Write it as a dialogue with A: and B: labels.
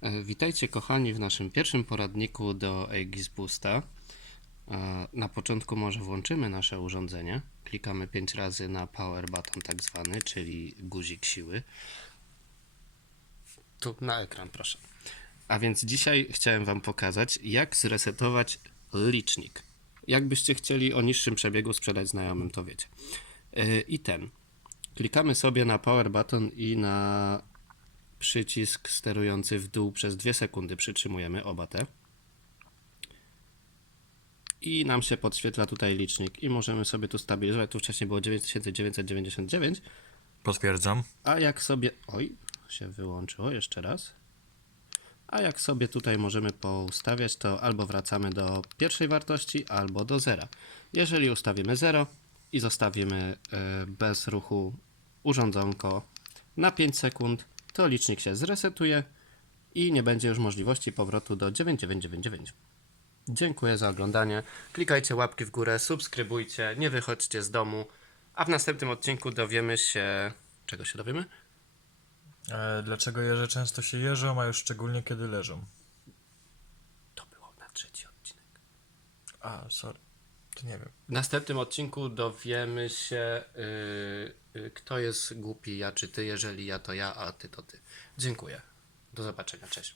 A: E, Witajcie kochani w naszym pierwszym poradniku do Aegis Boosta. E, Na początku może włączymy nasze urządzenie. Klikamy 5 razy na power button tak zwany, czyli guzik siły. Tu na ekran proszę. A więc dzisiaj chciałem Wam pokazać, jak zresetować licznik. Jakbyście chcieli o niższym przebiegu sprzedać znajomym, to wiecie. E, I ten. Klikamy sobie na power button i na przycisk sterujący w dół przez 2 sekundy przytrzymujemy oba te. I nam się podświetla tutaj licznik i możemy sobie tu stabilizować. Tu wcześniej było 9999,
B: Potwierdzam.
A: a jak sobie. Oj, się wyłączyło jeszcze raz. A jak sobie tutaj możemy poustawiać, to albo wracamy do pierwszej wartości, albo do zera. Jeżeli ustawimy 0 i zostawimy e, bez ruchu urządzonko na 5 sekund, to licznik się zresetuje i nie będzie już możliwości powrotu do 9999. Dziękuję za oglądanie. Klikajcie łapki w górę, subskrybujcie, nie wychodźcie z domu, a w następnym odcinku dowiemy się. Czego się dowiemy?
B: E, dlaczego jeże często się jeżą, a już szczególnie kiedy leżą?
A: To było na trzeci odcinek.
B: A, sorry. To nie wiem.
A: W następnym odcinku dowiemy się, yy, yy, kto jest głupi, ja czy ty. Jeżeli ja, to ja, a ty to ty. Dziękuję. Do zobaczenia. Cześć.